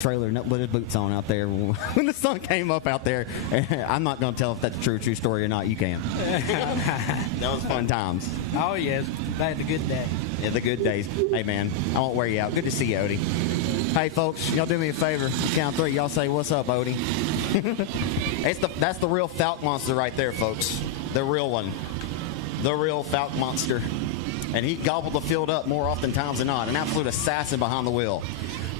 trailer with his boots on out there when the sun came up out there. I'm not going to tell if that's a true story or not. You can. That was fun times. Oh, yes. That's the good day. Yeah, the good days. Hey, man, I won't wear you out. Good to see you, Odie. Hey, folks, y'all do me a favor. Count three. Y'all say, what's up, Odie? That's the real Falcon monster right there, folks. The real one. The real Falcon monster. And he gobbled the field up more often times than not. An absolute assassin behind the wheel.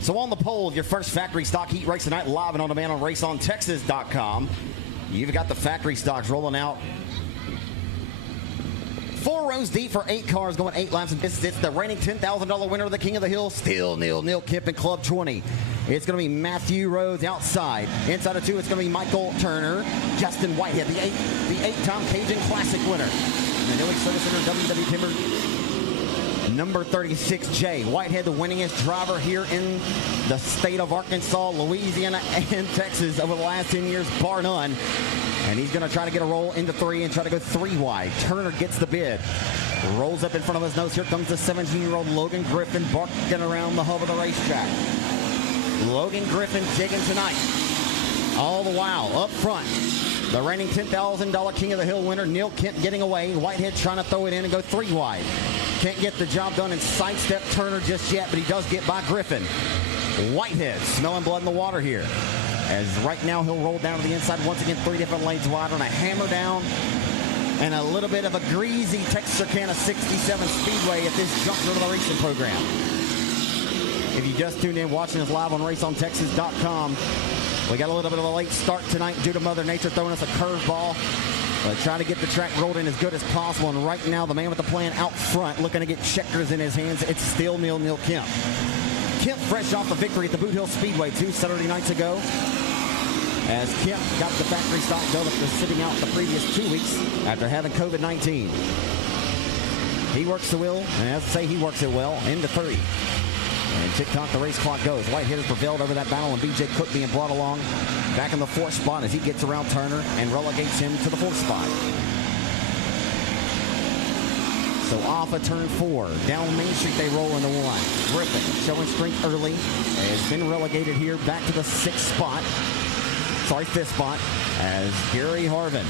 So on the pole, your first factory stock heat race tonight, live and on demand on raceontexas.com. You've got the factory stocks rolling out. 4 rows deep for 8 cars going 8 laps. And it's the reigning $10,000 winner of the King of the Hill, still Neil Kemp in Club 20. It's going to be Matthew Rhodes outside. Inside of 2, it's going to be Michael Turner, Justin Whitehead, the 8-time Cajun Classic winner. And the Neely Service Center WW Timber. Number 36, Jay Whitehead, the winningest driver here in the state of Arkansas, Louisiana, and Texas over the last 10 years, bar none. And he's going to try to get a roll into 3 and try to go 3 wide. Turner gets the bid. Rolls up in front of his nose. Here comes the 17-year-old Logan Griffin barking around the hub of the racetrack. Logan Griffin jigging tonight. All the while, up front, the reigning $10,000 King of the Hill winner, Neil Kemp, getting away. Whitehead trying to throw it in and go 3 wide. Can't get the job done and sidestep Turner just yet, but he does get by Griffin. Whitehead smelling blood in the water here. As right now he'll roll down to the inside once again, 3 different lanes wide on a hammer down and a little bit of a greasy Texarkana 67 Speedway at this juncture of the racing program. If you just tuned in watching us live on raceontexas.com, we got a little bit of a late start tonight due to Mother Nature throwing us a curveball. But trying to get the track rolled in as good as possible. And right now, the man with the plan out front, looking to get checkers in his hands. It's still Neil Kemp. Kemp fresh off a victory at the Boot Hill Speedway 2 Saturday nights ago. As Kemp got the factory stock built after sitting out the previous 2 weeks after having COVID-19. He works the wheel, and as I say, he works it well, into 3. And tick-tock, the race clock goes. Whitehead has prevailed over that battle, and B.J. Cook being brought along back in the 4th spot as he gets around Turner and relegates him to the 4th spot. So off of turn 4, down Main Street they roll into 1. Griffin showing strength early. Has been relegated here back to the 6th spot. Sorry, 5th spot as Gary Harvin.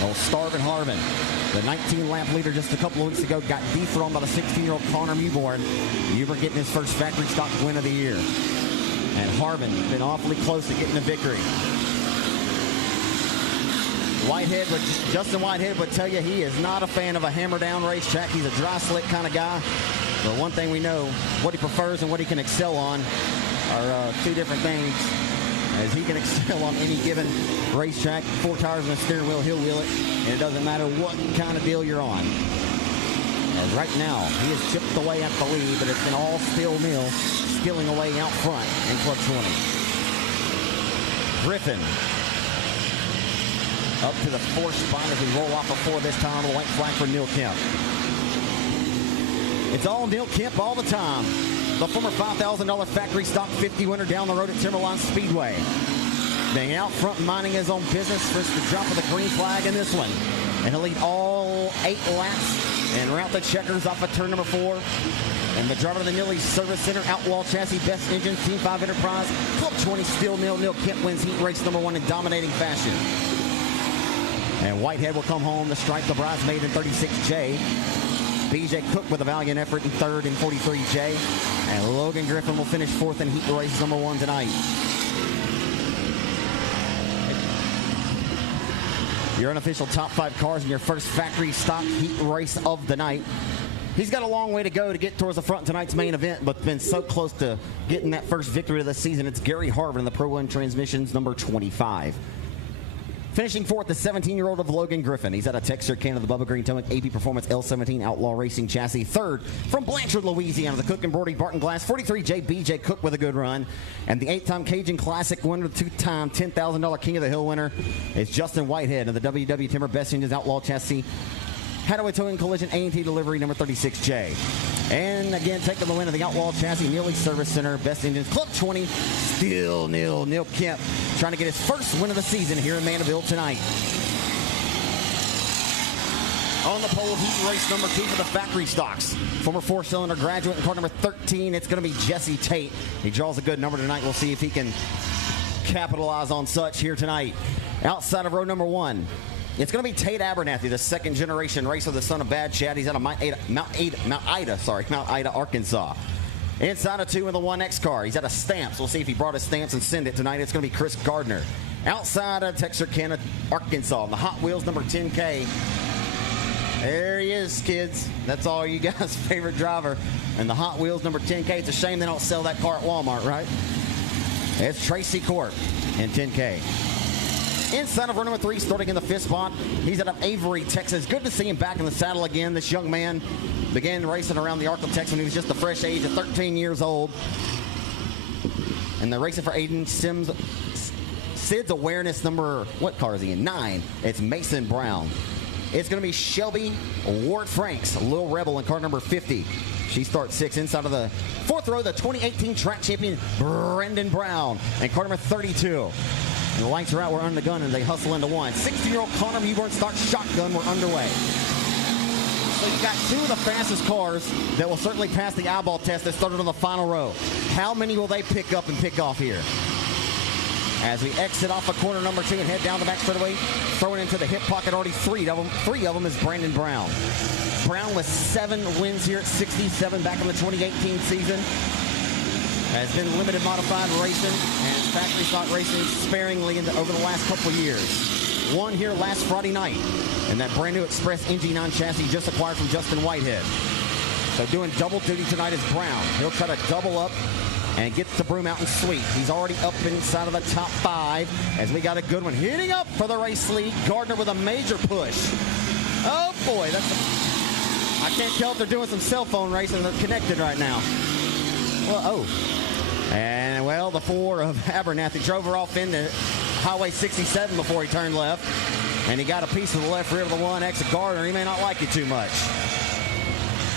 Oh, Starvin Harvin. The 19-lap leader just a couple of weeks ago got dethroned by the 16-year-old Connor Mewborn. Mewborn getting his first factory stock win of the year. And Harvin been awfully close to getting a victory. Justin Whitehead would tell you he is not a fan of a hammer-down racetrack. He's a dry, slick kind of guy. But one thing we know, what he prefers and what he can excel on are 2 different things. As he can excel on any given racetrack, 4 tires and a steering wheel, he'll wheel it. And it doesn't matter what kind of deal you're on. As right now, he has chipped away at the lead, but it's been all still Neil, skilling away out front in Club 20. Griffin up to the 4th spot as we roll off of 4 this time with a white flag for Neil Kemp. It's all Neil Kemp all the time. The former $5,000 factory stock 50 winner down the road at Timberline Speedway. Being out front minding his own business, first the drop of the green flag in this one. And he'll lead all 8 laps and route the checkers off of turn number 4. And the driver of the Neely Service Center, Outlaw Chassis, Best Engines, Team 5 Enterprise, Club 20, still Neil Kemp wins heat race number 1 in dominating fashion. And Whitehead will come home to strike the bridesmaid in 36J. B.J. Cook with a valiant effort in 3rd in 43J. And Logan Griffin will finish 4th in heat race number 1 tonight. Your unofficial top 5 cars in your first factory stock heat race of the night. He's got a long way to go to get towards the front in tonight's main event, but been so close to getting that first victory of the season. It's Gary Harvin in the Pro 1 Transmissions number 25. Finishing 4th, the 17-year-old of Logan Griffin. He's out of Texarkana, the Bubba Green Tomac AP Performance L17 Outlaw Racing Chassis. 3rd from Blanchard, Louisiana, the Cook and Brody Barton Glass. 43J B.J. Cook with a good run. And the 8-time Cajun Classic winner, the 2-time $10,000 King of the Hill winner is Justin Whitehead of the WW Timber Best Engines Outlaw Chassis. Hadaway Towing Collision A&T Delivery number 36J. And again, taking the win of the Outlaw Chassis, Neely Service Center, Best Engines, Club 20, still Neil Kemp, trying to get his first win of the season here in Mandeville tonight. On the pole, heat race number 2 for the factory stocks. Former 4-cylinder graduate in car number 13. It's going to be Jesse Tate. He draws a good number tonight. We'll see if he can capitalize on such here tonight. Outside of row number 1, it's going to be Tate Abernathy, the second-generation racer, the son of Bad Chad. He's out of Mount Ida, Arkansas. Inside of 2 in the 1X car, he's out of Stamps. We'll see if he brought his stamps and send it tonight. It's going to be Chris Gardner. Outside of Texarkana, Arkansas, the Hot Wheels number 10K. There he is, kids. That's all you guys' favorite driver. And the Hot Wheels number 10K. It's a shame they don't sell that car at Walmart, right? It's Tracy Court in 10K. Inside of row number 3, starting in the 5th spot, he's out of Avery, Texas. Good to see him back in the saddle again. This young man began racing around the Arklatex when he was just a fresh age of 13 years old. And they're racing for Aiden Sims. Sid's awareness number, what car is he in? 9. It's Mason Brown. It's going to be Shelby Ward-Franks, Lil Rebel in car number 50. She starts 6th. Inside of the 4th row, the 2018 track champion, Brendan Brown, and car number 32. And the lights are out, we're under the gun, and they hustle into 1. 60-year-old Connor Mewburn starts shotgun, we're underway. So you've got 2 of the fastest cars that will certainly pass the eyeball test that started on the final row. How many will they pick up and pick off here? As we exit off of corner number 2 and head down the back straightaway, throwing into the hip pocket already 3 of them. 3 of them is Brandon Brown. Brown with 7 wins here at 67 back in the 2018 season. Has been limited modified racing and factory stock racing sparingly over the last couple of years. Won here last Friday night in that brand new Express NG9 chassis just acquired from Justin Whitehead. So doing double duty tonight is Brown. He'll try to double up and get the Brew Mountain Sweep. He's already up inside of the top 5 as we got a good one. Hitting up for the race lead. Gardner with a major push. Oh boy, I can't tell if they're doing some cell phone racing. They're connected right now. Well, and well, the 4 of Abernathy drove her off into Highway 67 before he turned left. And he got a piece of the left rear of the 1X of Gardner. He may not like it too much.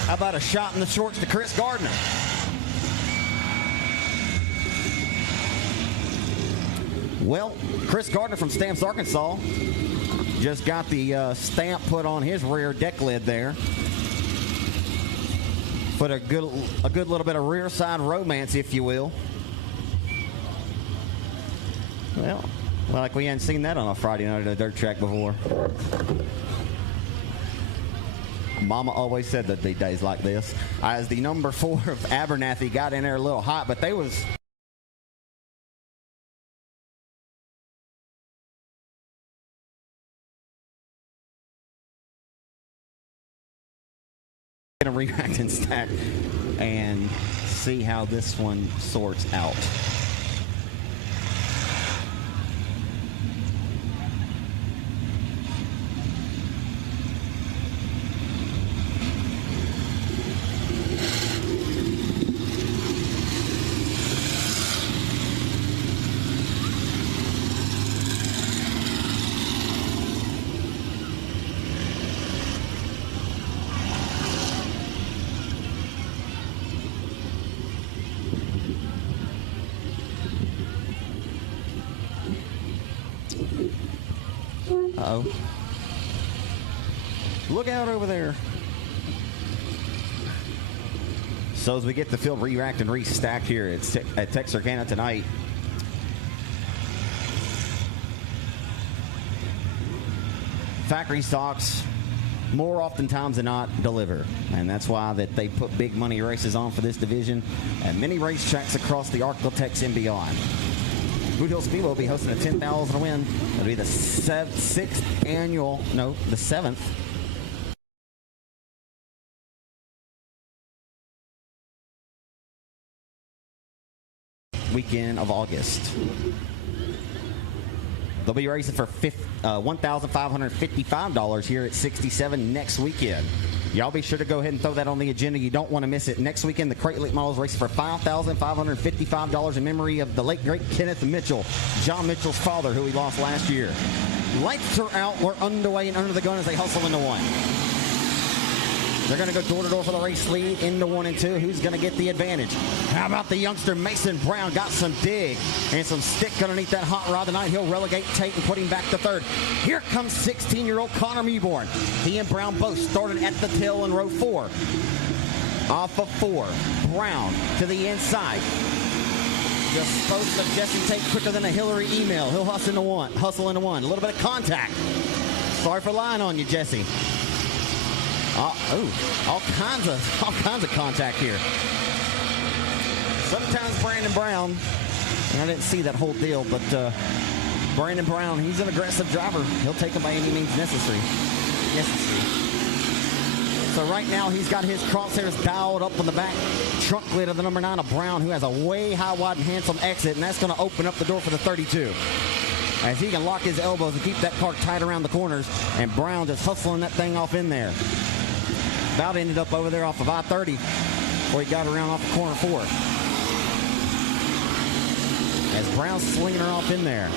How about a shot in the shorts to Chris Gardner? Well, Chris Gardner from Stamps, Arkansas, just got the stamp put on his rear deck lid there. Put a good little bit of rear side romance, if you will. Well, like we hadn't seen that on a Friday night at a dirt track before. Mama always said that the days like this. As the number 4 of Abernathy got in there a little hot, but they was going to react and stack and see how this one sorts out. Uh-oh. Look out over there. So as we get the field re-racked and re-stacked here at Texarkana tonight, factory stocks more oftentimes than not deliver, and that's why that they put big money races on for this division at many racetracks across the Arklatex and beyond. Boot Hill Speedway will be hosting a 10,000 to win. It'll be the 7th weekend of August. They'll be racing for $1,555 here at 67 next weekend. Y'all be sure to go ahead and throw that on the agenda. You don't want to miss it. Next weekend, the Crate Elite Models racing for $5,555 in memory of the late, great Kenneth Mitchell, John Mitchell's father, who we lost last year. Lights are out. We're underway and under the gun as they hustle into 1. They're going to go door to door for the race lead into 1 and 2. Who's going to get the advantage? How about the youngster Mason Brown? Got some dig and some stick underneath that hot rod tonight. He'll relegate Tate and put him back to third. Here comes 16-year-old Connor Mewborn. He and Brown both started at the tail in row 4. Off of 4. Brown to the inside. Just supposed to Jesse Tate quicker than a Hillary email. He'll hustle into 1. A little bit of contact. Sorry for lying on you, Jesse. All kinds of contact here. Sometimes Brandon Brown, and I didn't see that whole deal, but Brandon Brown, he's an aggressive driver. He'll take him by any means necessary. So right now he's got his crosshairs dialed up on the back trunk lid of the number 9 of Brown, who has a way high, wide, and handsome exit, and that's going to open up the door for the 32. As he can lock his elbows and keep that car tight around the corners, and Brown just hustling that thing off in there. About ended up over there off of I-30 before he got around off of corner 4. As Brown's slinging her off in there.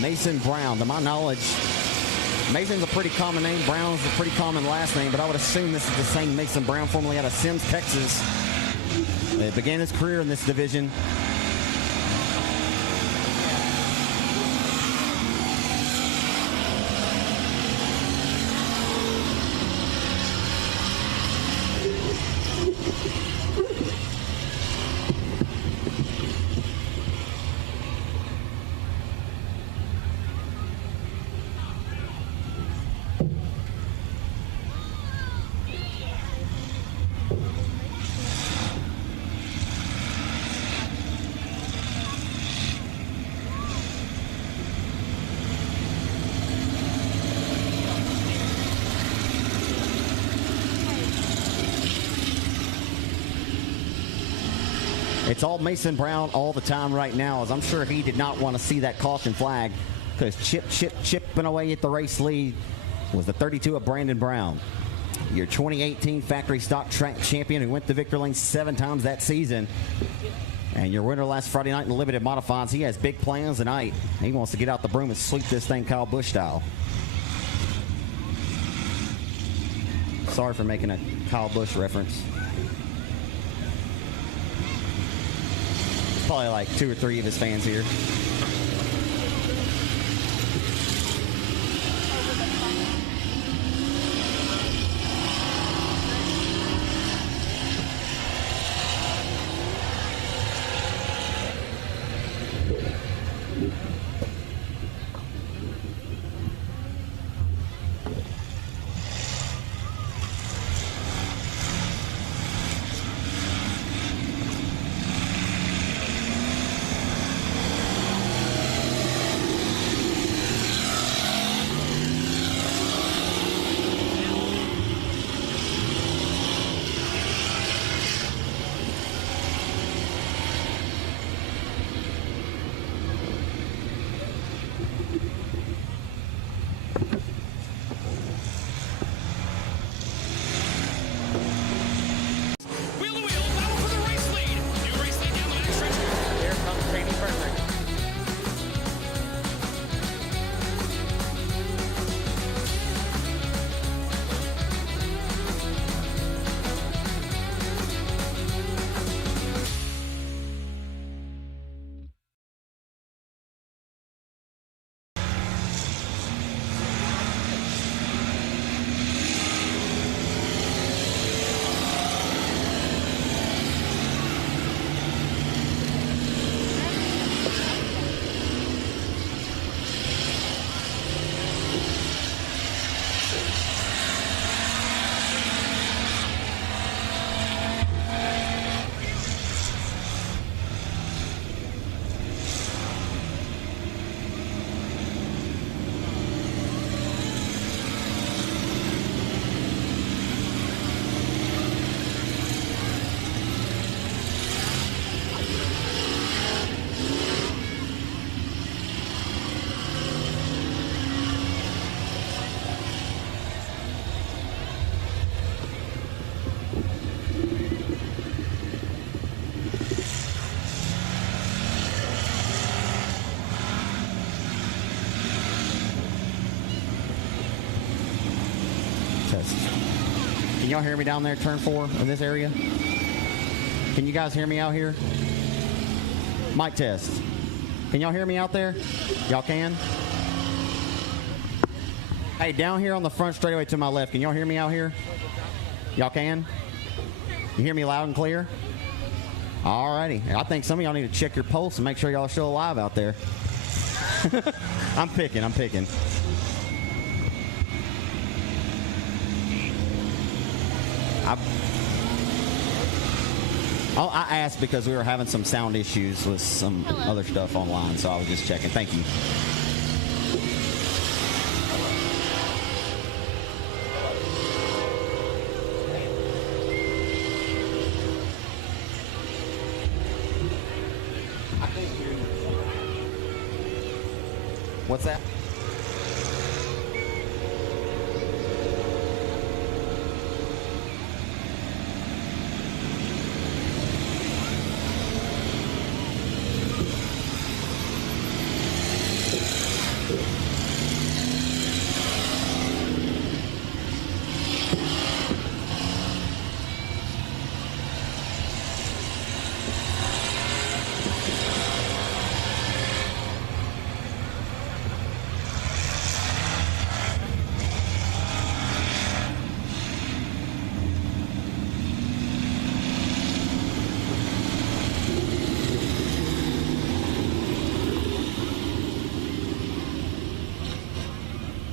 Mason Brown, to my knowledge, Mason's a pretty common name. Brown's a pretty common last name, but I would assume this is the same Mason Brown, formerly out of Sims, Texas. He began his career in this division. It's all Mason Brown all the time right now, as I'm sure he did not want to see that caution flag, because chipping away at the race lead was the 32 of Brandon Brown, your 2018 factory stock track champion who went to victory lane 7 times that season, and your winner last Friday night in the limited modifieds. He has big plans tonight. He wants to get out the broom and sweep this thing Kyle Busch style. Sorry for making a Kyle Busch reference. Probably like 2 or 3 of his fans here. y'all hear me down there, turn 4 in this area? Can you guys hear me out here? Mic test. Can y'all hear me out there? Y'all can? Hey, down here on the front straightaway to my left, can y'all hear me out here? Y'all can? You hear me loud and clear? All righty. I think some of y'all need to check your pulse and make sure y'all still alive out there. I'm picking. I asked because we were having some sound issues with some other stuff online, so I was just checking. Thank you. What's that?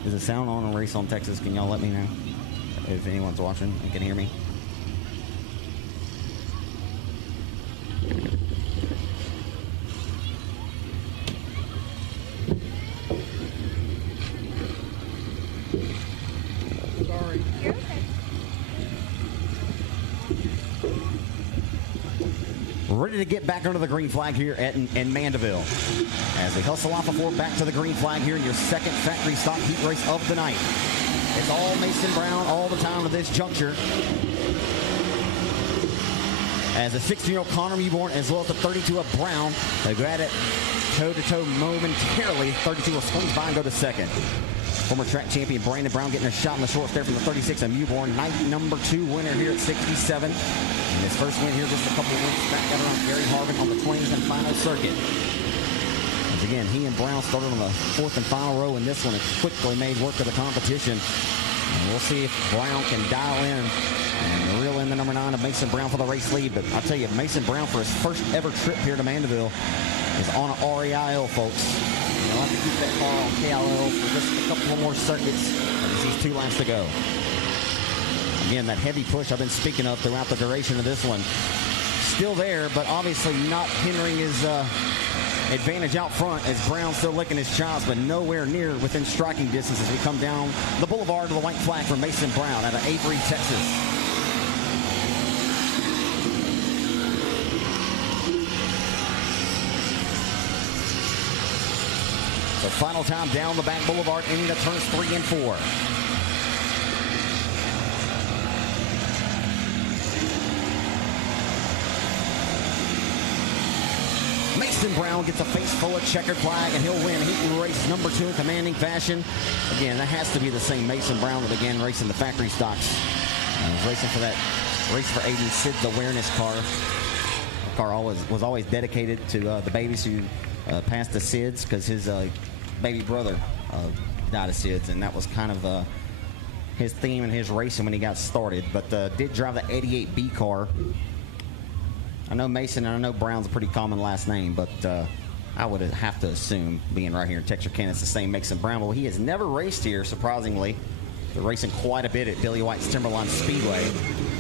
Is the sound on a Race on Texas? Can y'all let me know if anyone's watching and can hear me? Sorry. You're okay. Ready to get back under the green flag here in Mandeville. As they hustle off before back to the green flag here in your second factory stock heat race of the night. It's all Mason Brown all the time at this juncture. As a 16-year-old Connor Mewborn as well as the 32 of Brown, they go at it toe-to-toe momentarily. 32 will swing by and go to second. Former track champion Brandon Brown getting a shot in the short stare from the 36 of Mewborn. Night number 2 winner here at 67. And his first win here just a couple of weeks back out around Gary Harvin on the 20th and final circuit. As again, he and Brown started on the 4th and final row in this one and quickly made work of the competition. And we'll see if Brown can dial in and reel in the number 9 of Mason Brown for the race lead. But I'll tell you, Mason Brown for his first ever trip here to Mandeville is on an REIL, folks. You'll have to keep that car on KIL for just a couple more circuits as these 2 laps to go. Again, that heavy push I've been speaking of throughout the duration of this one. Still there, but obviously not hindering his advantage out front as Brown still licking his chops, but nowhere near within striking distance as we come down the boulevard to the white flag for Mason Brown out of Avery, Texas. So final time down the back boulevard into turns 3 and 4. Mason Brown gets a face full of checkered flag, and he'll win heat and race number 2 in commanding fashion. Again, that has to be the same Mason Brown that began racing the factory stocks. He's racing for that Race for 80 SIDS awareness car. The car was always dedicated to the babies who passed the SIDS because his baby brother died of SIDS, and that was kind of his theme in his racing when he got started. But did drive the 88B car. I know Mason and I know Brown's a pretty common last name, but I would have to assume, being right here in Texarkana, it's the same Mason Brown. Well, he has never raced here, surprisingly. They're racing quite a bit at Billy White's Timberline Speedway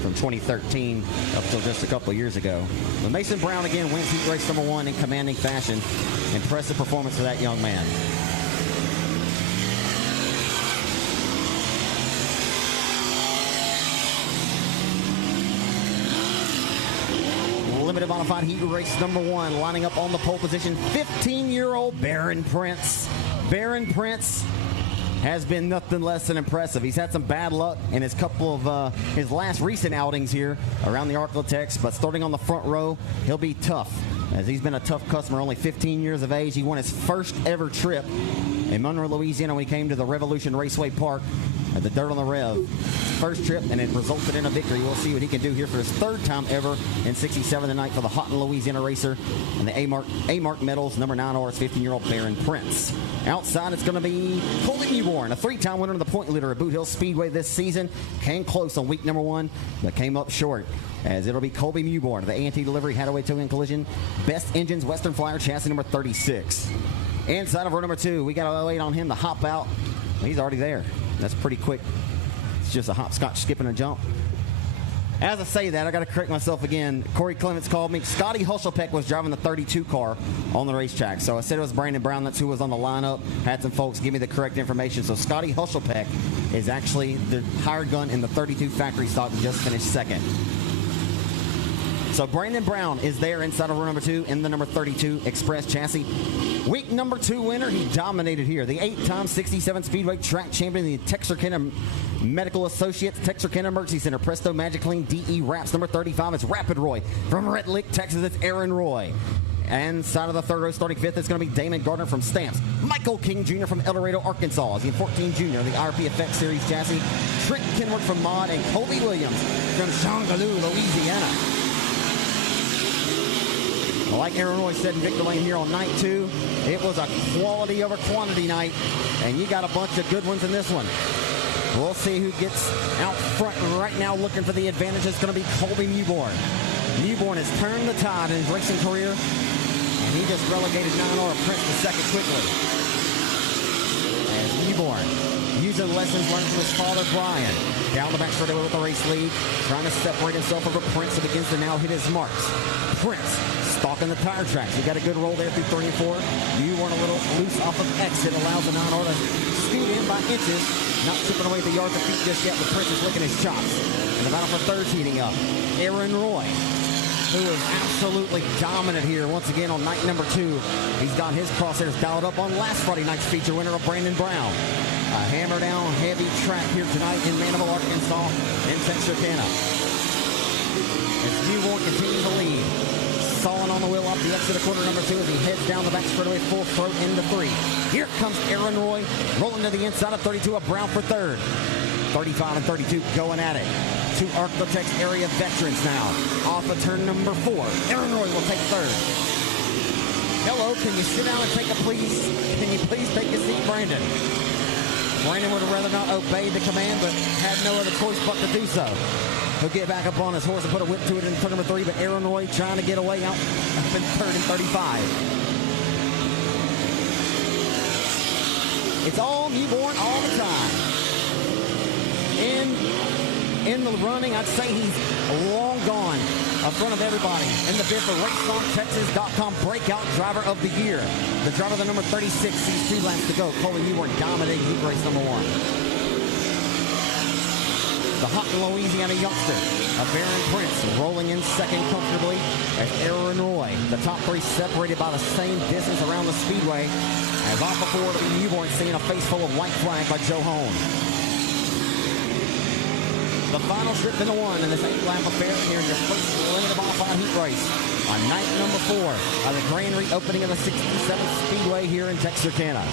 from 2013 up till just a couple of years ago. But Mason Brown again wins heat race number 1 in commanding fashion. Impressive performance for that young man. Limited modified heat race number 1, lining up on the pole position, 15-year-old Baron Prince. Baron Prince has been nothing less than impressive. He's had some bad luck in his couple of his last recent outings here around the Arklatex, but starting on the front row, he'll be tough, as he's been a tough customer, only 15 years of age. He won his first ever trip in Monroe, Louisiana when he came to the Revolution Raceway Park The dirt on the rev. First trip, and it resulted in a victory. We'll see what he can do here for his third time ever in 67 tonight for the Houghton, Louisiana racer. And the A-Mark medals, number 9 RS 15-year-old Baron Prince. Outside, it's going to be Colby Newborn, a 3-time winner of the point leader at Boot Hill Speedway this season. Came close on week number 1, but came up short. As it'll be Colby Newborn, the A&T Delivery Hadaway Towing Collision. Best Engines, Western Flyer, chassis number 36. Inside of row number 2, we got to wait on him to hop out. He's already there. That's pretty quick. It's just a hopscotch, skip, and a jump. As I say that, I got to correct myself again. Corey Clements called me. Scotty Hushelpeck was driving the 32 car on the racetrack. So I said it was Brandon Brown. That's who was on the lineup. Had some folks give me the correct information. So Scotty Hushelpeck is actually the hired gun in the 32 factory stock that just finished second. So Brandon Brown is there inside of row number 2 in the number 32 Express chassis. Week number 2 winner, he dominated here. The 8-time 67 Speedway track champion, the Texarkana Medical Associates, Texarkana Emergency Center, Presto Magic Clean DE Wraps. Number 35 is Rapid Roy. From Red Lick, Texas, it's Aaron Roy. And side of the third row, starting 5th, it's going to be Damon Gardner from Stamps. Michael King Jr. from El Dorado, Arkansas. Is the 14 Junior, the IRP Effect Series chassis. Trent Kenworth from Mod, and Colby Williams from Changaloo, Louisiana. Like Aaron Roy said in Victor Lane here on night 2, it was a quality over quantity night, and you got a bunch of good ones in this one. We'll see who gets out front right now looking for the advantage. It's going to be Colby Newborn. Newborn has turned the tide in his racing career, and he just relegated 9R Prince to second quickly. As Newborn, using lessons learned from his father, Brian, down the back straightaway with the race lead, trying to separate himself over Prince and begins to now hit his marks. Prince stalking the tire tracks. He got a good roll there through 3 and 4. Newborn a little loose off of exit, allows the 9R to scoot in by inches, not chipping away the yards of feet just yet, but Prince is licking his chops. And the battle for third's heating up. Aaron Roy, who is absolutely dominant here once again on night number 2. He's got his crosshairs dialed up on last Friday night's feature winner of Brandon Brown. A hammer down heavy track here tonight in Maniville, Arkansas, in Texarkana. As Newborn continues to lead. Sawing on the wheel off the exit of quarter number 2 as he heads down the back straightaway full throat into 3. Here comes Aaron Roy rolling to the inside of 32 of Brown for third. 35 and 32 going at it. 2 Architects area veterans now. Off of turn number 4. Aaron Roy will take third. Hello, can you sit down and take a please? Can you please take a seat, Brandon? Brandon would have rather not obeyed the command, but had no other choice but to do so. He'll get back up on his horse and put a whip to it in turn number 3, but Aaron Roy trying to get away out up in third and 35. It's all Newborn all the time. In the running, I'd say he's long gone in front of everybody in the bid for RaceOnTexas.com Breakout Driver of the Year. The driver, the number 36, sees 2 laps to go. Colby Newborn dominating heat race number 1. The Houghton, Louisiana youngster, a Baron Prince, rolling in second comfortably as Aaron Roy. The top 3 separated by the same distance around the speedway. As off before to be Newborn, seeing a face full of white flag by Joe Hone. The final trip into 1 in this 8-lap affair here in your first limited modified heat race on night number 4 of the grand reopening of the 67th Speedway here in Texarkana.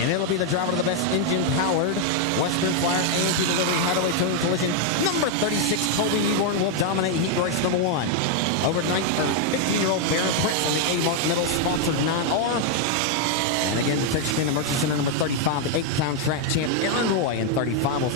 And it'll be the driver of the best engine-powered Western Flyer A&T Delivery Hadaway Towing Collision. Number 36, Colby Newborn will dominate heat race number 1. Over 15-year-old Baron Prince in the A-Mark Medal sponsored 9R. And again, the Texarkana Emergency Center number 35, the 8-time track champ Aaron Roy in 35 will